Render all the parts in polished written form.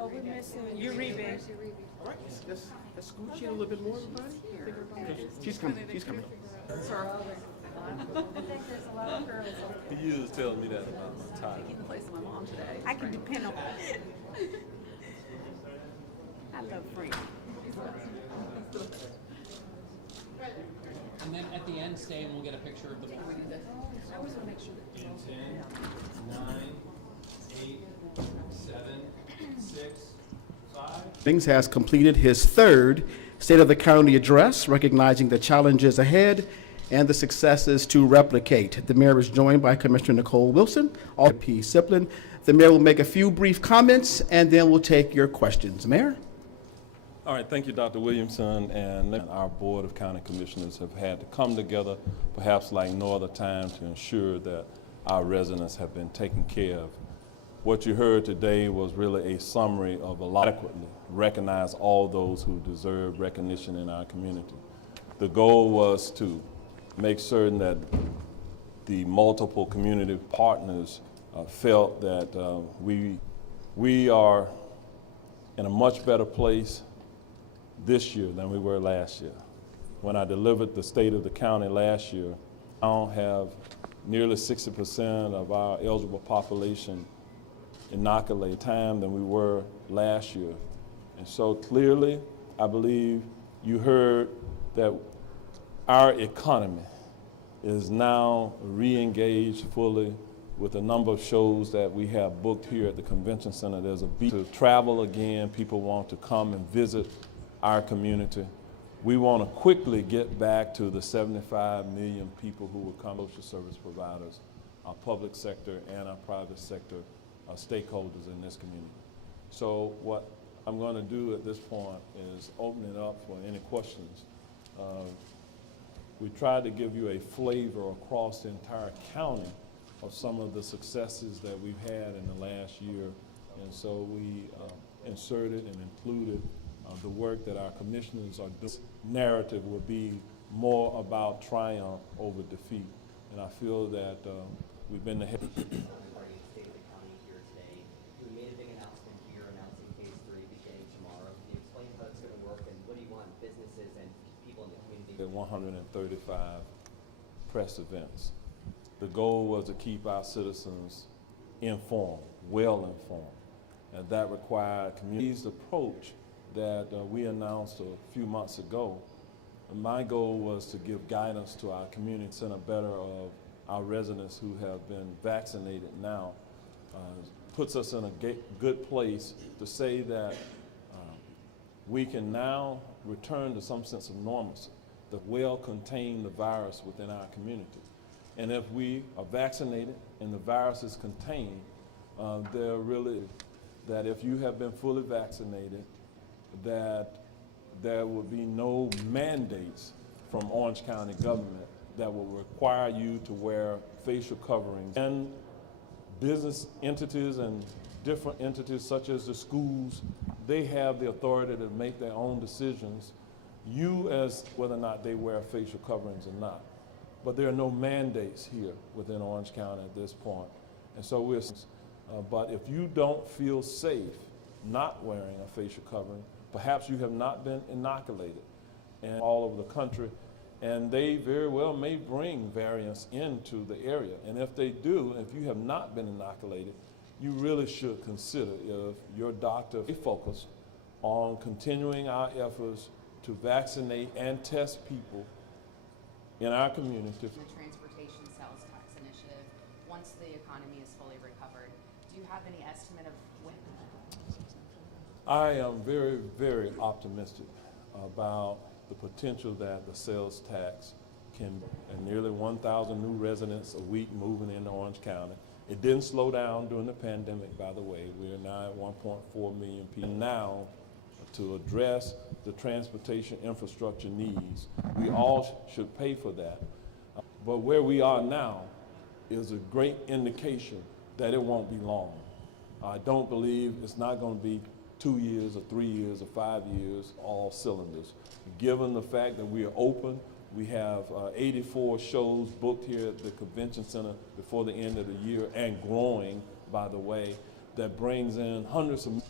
Oh, we're missing Uribe. All right, let's scooch in a little bit more, everybody. She's coming. She's coming. Sir. I think there's a lot of girls. You was telling me that about my tie. Taking the place of my mom today. I can depend on it. I love Frank. And then at the end, stay and we'll get a picture of the board. I always want to make sure that. 10, 9, 8, 7, 6, 5. Demings has completed his third State of the County address, recognizing the challenges ahead and the successes to replicate. The mayor is joined by Commissioner Nicole Wilson, P. Siplin. The mayor will make a few brief comments, and then we'll take your questions. Mayor? All right, thank you, Dr. Williamson, and our Board of County Commissioners have had to come together, perhaps like no other time, to ensure that our residents have been taken care of. What you heard today was really a summary of adequately recognize all those who deserve recognition in our community. The goal was to make certain that the multiple community partners felt that we are in a much better place this year than we were last year. When I delivered the State of the County last year, I now have nearly 60% of our eligible population inoculated time than we were last year. And so clearly, I believe you heard that our economy is now re-engaged fully with a number of shows that we have booked here at the Convention Center. There's a beat to travel again. People want to come and visit our community. We want to quickly get back to the 75 million people who will come, social service providers, our public sector and our private sector stakeholders in this community. So what I'm going to do at this point is open it up for any questions. We tried to give you a flavor across the entire county of some of the successes that we've had in the last year. And so we inserted and included the work that our commissioners are doing. This narrative will be more about triumph over defeat. And I feel that we've been ahead. At 135 press events. The goal was to keep our citizens informed, well informed, and that required community's approach that we announced a few months ago. And my goal was to give guidance to our community center better of our residents who have been vaccinated now. Puts us in a good place to say that we can now return to some sense of normalcy, that well contain the virus within our community. And if we are vaccinated and the virus is contained, they're really, that if you have been fully vaccinated, that there will be no mandates from Orange County government that will require you to wear facial coverings and business entities and different entities such as the schools, they have the authority to make their own decisions. You as whether or not they wear facial coverings or not. But there are no mandates here within Orange County at this point. And so but if you don't feel safe not wearing a facial covering, perhaps you have not been inoculated and all over the country, and they very well may bring variants into the area. And if they do, if you have not been inoculated, you really should consider if your doctor focus on continuing our efforts to vaccinate and test people in our community. The transportation sales tax initiative, once the economy is fully recovered, do you have any estimate of when? I am very, very optimistic about the potential that the sales tax can, and nearly 1,000 new residents a week moving into Orange County. It didn't slow down during the pandemic, by the way. We are now at 1.4 million people. Now, to address the transportation infrastructure needs, we all should pay for that. But where we are now is a great indication that it won't be long. I don't believe it's not going to be 2 years or 3 years or 5 years, all cylinders. Given the fact that we are open, we have 84 shows booked here at the convention center before the end of the year and growing, by the way, that brings in hundreds of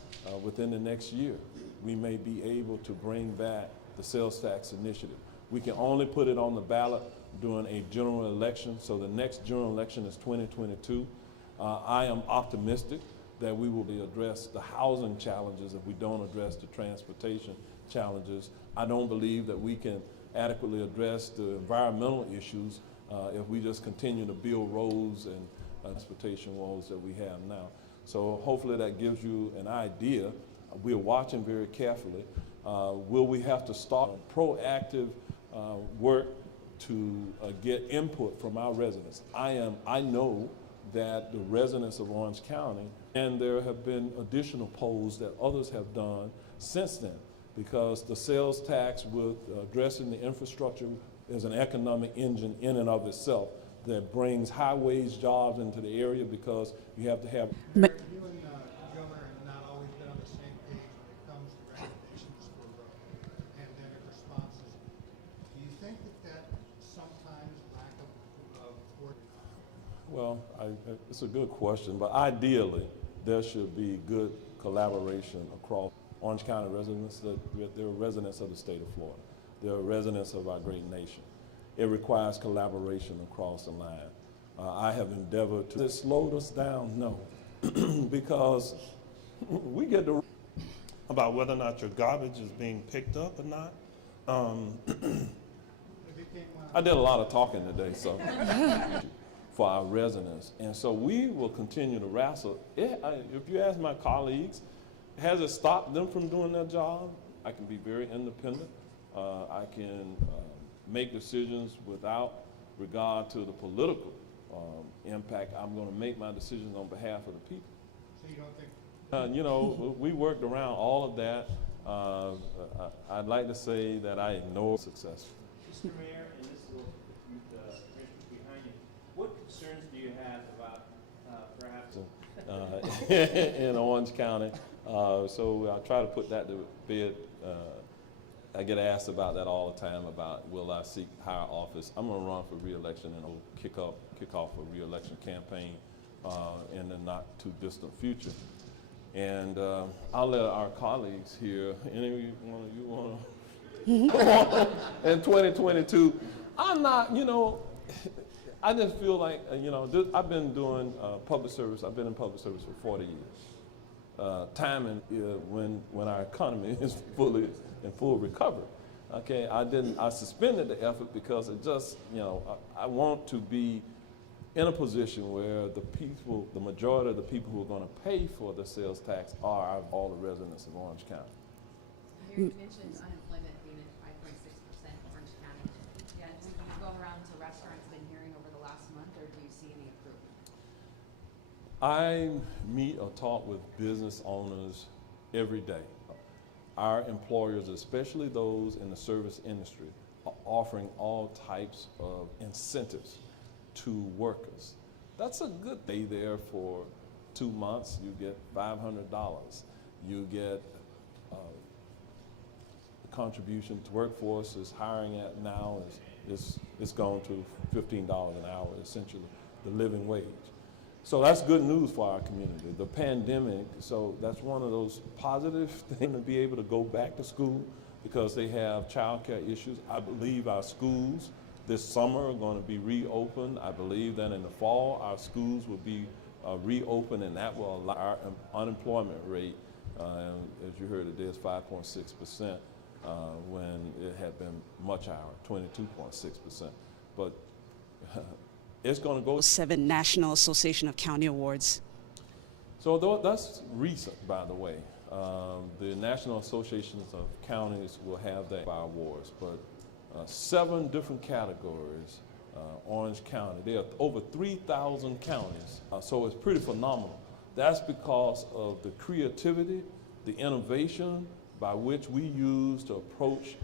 within the next year. We may be able to bring back the sales tax initiative. We can only put it on the ballot during a general election, so the next general election is 2022. I am optimistic that we will address the housing challenges if we don't address the transportation challenges. I don't believe that we can adequately address the environmental issues if we just continue to build roads and transportation woes that we have now. So hopefully that gives you an idea. We're watching very carefully. Will we have to start proactive work to get input from our residents? I know that the residents of Orange County, and there have been additional polls that others have done since then, because the sales tax with addressing the infrastructure is an economic engine in and of itself that brings high-wage jobs into the area, because you have to have. You and the governor have not always been on the same page when it comes to recommendations for pandemic responses. Do you think that sometimes lack of Well, it's a good question, but ideally there should be good collaboration across Orange County residents. They're residents of the state of Florida. They're residents of our great nation. It requires collaboration across the line. I have endeavored to. Has it slowed us down? No, because we get the about whether or not your garbage is being picked up or not. I did a lot of talking today, so for our residents, and so we will continue to wrestle. If you ask my colleagues, has it stopped them from doing their job? I can be very independent. I can make decisions without regard to the political impact. I'm going to make my decisions on behalf of the people. So you don't think? You know, we worked around all of that. I'd like to say that I ignored success. Mr. Mayor, and this will behind you, what concerns do you have about perhaps in Orange County? So I try to put that to bed. I get asked about that all the time, about will I seek higher office. I'm going to run for re-election and kick off a re-election campaign in the not too distant future. And I'll let our colleagues here, any one of you want to, in 2022, I'm not, you know, I just feel like, you know, I've been doing public service, I've been in public service for 40 years. Timing when our economy is in full recovery. Okay, I suspended the effort because it just, you know, I want to be in a position where the majority of the people who are going to pay for the sales tax are all the residents of Orange County. You mentioned unemployment being at 5.6% in Orange County. Yeah, do you go around to restaurants been hearing over the last month, or do you see any improvement? I meet or talk with business owners every day. Our employers, especially those in the service industry, are offering all types of incentives to workers. That's a good day there for 2 months. You get $500. You get the contribution to workforce is hiring at now it's gone to $15 an hour, essentially the living wage. So that's good news for our community. The pandemic, so that's one of those positive things to be able to go back to school because they have childcare issues. I believe our schools this summer are going to be reopened. I believe that in the fall our schools will be reopened, and that will allow our unemployment rate, as you heard today, is 5.6%. When it had been much higher, 22.6%. But it's going to go. 7 National Association of County Awards. So that's recent, by the way. The National Associations of Counties will have that by awards, but 7 different categories. Orange County, there are over 3,000 counties, so it's pretty phenomenal. That's because of the creativity, the innovation by which we use to approach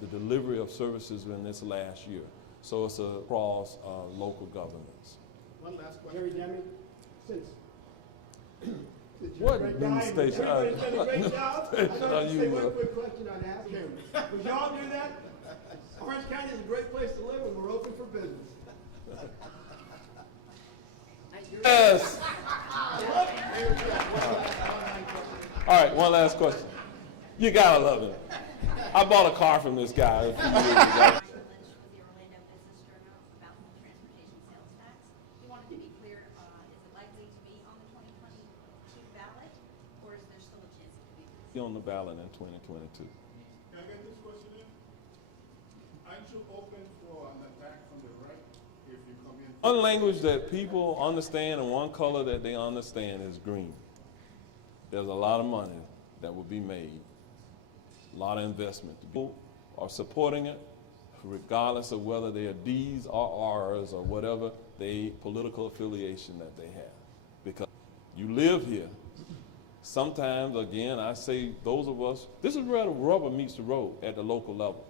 the delivery of services in this last year. So it's across local governments. One last question. Jerry Demings, since What you're a great news guy, station? everybody's done a great job. I'd like to Are say you, one quick question on ask him. Would y'all do that? Orange County is a great place to live and we're open for business. Yes. All right, one last question. You gotta love it. I bought a car from this guy a few years ago. With the Orlando Business Journal about the transportation sales tax. We wanted to be clear, is it likely to be on the 2022 ballot, or is there still a chance it could be? Be on the ballot in 2022. Can I get this question in? Aren't you open for an attack from the right if you come in? One language that people understand and one color that they understand is green. There's a lot of money that will be made, a lot of investment. People are supporting it, regardless of whether they are D's or R's or whatever political affiliation that they have. Because you live here. Sometimes, again, I say those of us, this is where the rubber meets the road at the local level.